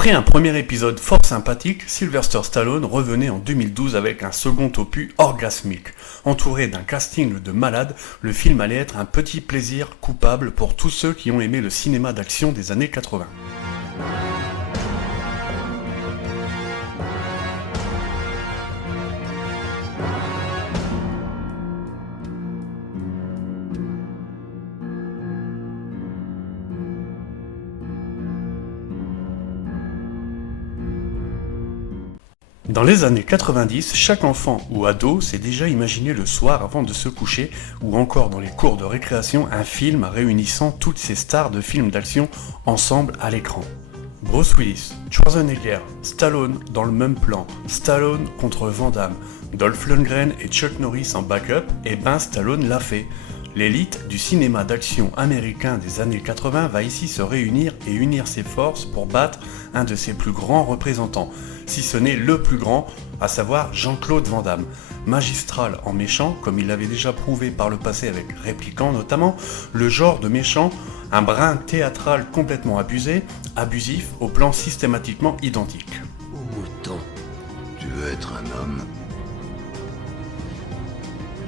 Après un premier épisode fort sympathique, Sylvester Stallone revenait en 2012 avec un second opus orgasmique. Entouré d'un casting de malades, le film allait être un petit plaisir coupable pour tous ceux qui ont aimé le cinéma d'action des années 80. Dans les années 90, chaque enfant ou ado s'est déjà imaginé le soir avant de se coucher ou encore dans les cours de récréation un film réunissant toutes ces stars de films d'action ensemble à l'écran. Bruce Willis, Schwarzenegger, Stallone dans le même plan, Stallone contre Van Damme, Dolph Lundgren et Chuck Norris en backup, et ben Stallone l'a fait. L'élite du cinéma d'action américain des années 80 va ici se réunir et unir ses forces pour battre un de ses plus grands représentants, si ce n'est le plus grand, à savoir Jean-Claude Van Damme. Magistral en méchant, comme il l'avait déjà prouvé par le passé avec Répliquant notamment, le genre de méchant, un brin théâtral complètement abusé, abusif au plan systématiquement identique. Mouton, tu veux être un homme?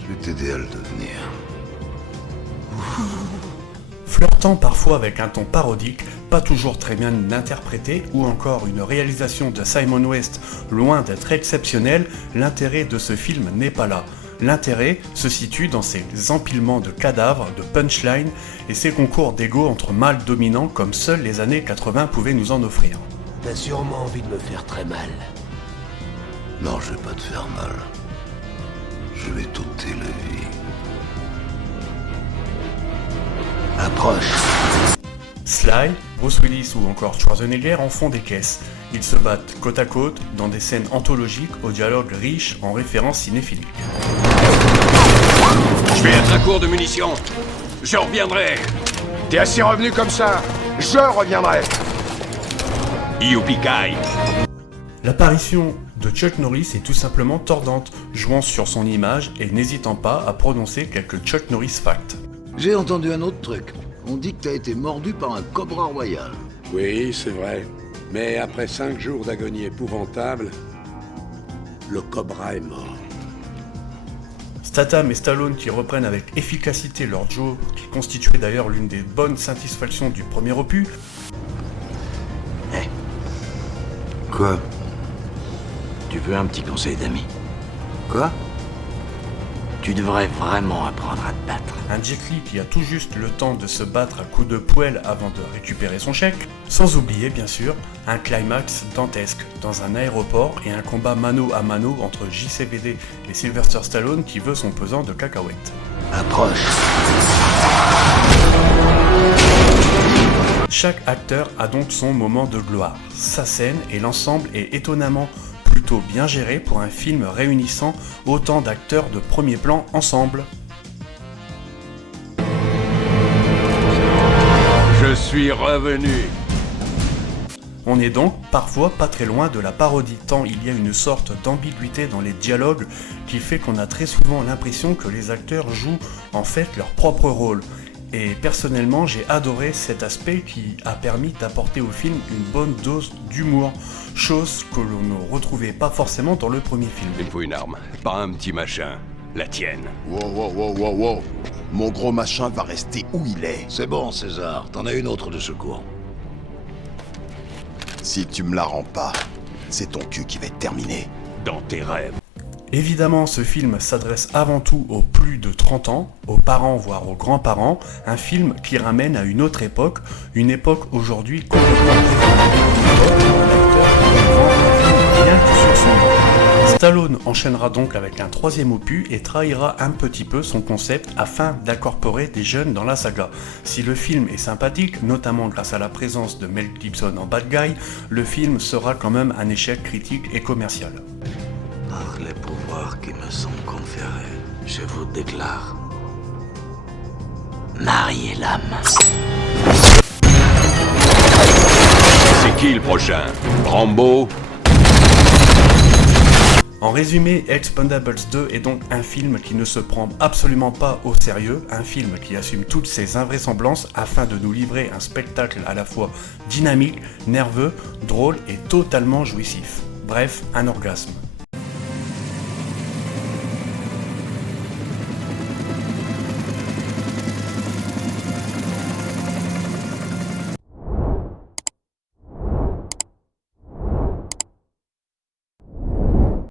Je vais t'aider à le devenir. Flirtant parfois avec un ton parodique, pas toujours très bien interprété, ou encore une réalisation de Simon West loin d'être exceptionnelle, l'intérêt de ce film n'est pas là. L'intérêt se situe dans ses empilements de cadavres, de punchlines et ses concours d'ego entre mâles dominants comme seuls les années 80 pouvaient nous en offrir. T'as sûrement envie de me faire très mal. Non, je vais pas te faire mal. Je vais t'ôter la vie. Approche. Sly, Bruce Willis ou encore Schwarzenegger en font des caisses. Ils se battent côte à côte dans des scènes anthologiques aux dialogues riches en références cinéphiliques. Je vais être à court de munitions. Je reviendrai. T'es assez revenu comme ça. Je reviendrai. Youpi-kai. L'apparition de Chuck Norris est tout simplement tordante, jouant sur son image et n'hésitant pas à prononcer quelques Chuck Norris facts. J'ai entendu un autre truc. On dit que t'as été mordu par un cobra royal. Oui, c'est vrai. Mais après 5 jours d'agonie épouvantable, le cobra est mort. Statham et Stallone qui reprennent avec efficacité leur duo, qui constituait d'ailleurs l'une des bonnes satisfactions du premier opus. Quoi? Tu veux un petit conseil d'ami? Quoi? Tu devrais vraiment apprendre à te battre. Un Jet Li qui a tout juste le temps de se battre à coups de poêle avant de récupérer son chèque, sans oublier bien sûr un climax dantesque dans un aéroport et un combat mano à mano entre JCVD et Sylvester Stallone qui veut son pesant de cacahuètes. Approche. Chaque acteur a donc son moment de gloire. Sa scène et l'ensemble est étonnamment plutôt bien géré pour un film réunissant autant d'acteurs de premier plan ensemble. Je suis revenu. On est donc parfois pas très loin de la parodie, tant il y a une sorte d'ambiguïté dans les dialogues qui fait qu'on a très souvent l'impression que les acteurs jouent en fait leur propre rôle. Et personnellement, j'ai adoré cet aspect qui a permis d'apporter au film une bonne dose d'humour, chose que l'on ne retrouvait pas forcément dans le premier film. Il me faut une arme, pas un petit machin. La tienne. Wow. Mon gros machin va rester où il est. C'est bon, César. T'en as une autre de secours. Si tu me la rends pas, c'est ton cul qui va être terminé. Dans tes rêves. Évidemment, ce film s'adresse avant tout aux plus de 30 ans, aux parents voire aux grands-parents, un film qui ramène à une autre époque, une époque aujourd'hui complètement rien que sur son nom. Stallone enchaînera donc avec un troisième opus et trahira un petit peu son concept afin d'incorporer des jeunes dans la saga. Si le film est sympathique, notamment grâce à la présence de Mel Gibson en bad guy, le film sera quand même un échec critique et commercial. Par les pouvoirs qui me sont conférés, je vous déclare marier l'âme. C'est qui le prochain? Rambo? En résumé, Expendables 2 est donc un film qui ne se prend absolument pas au sérieux, un film qui assume toutes ses invraisemblances afin de nous livrer un spectacle à la fois dynamique, nerveux, drôle et totalement jouissif. Bref, un orgasme.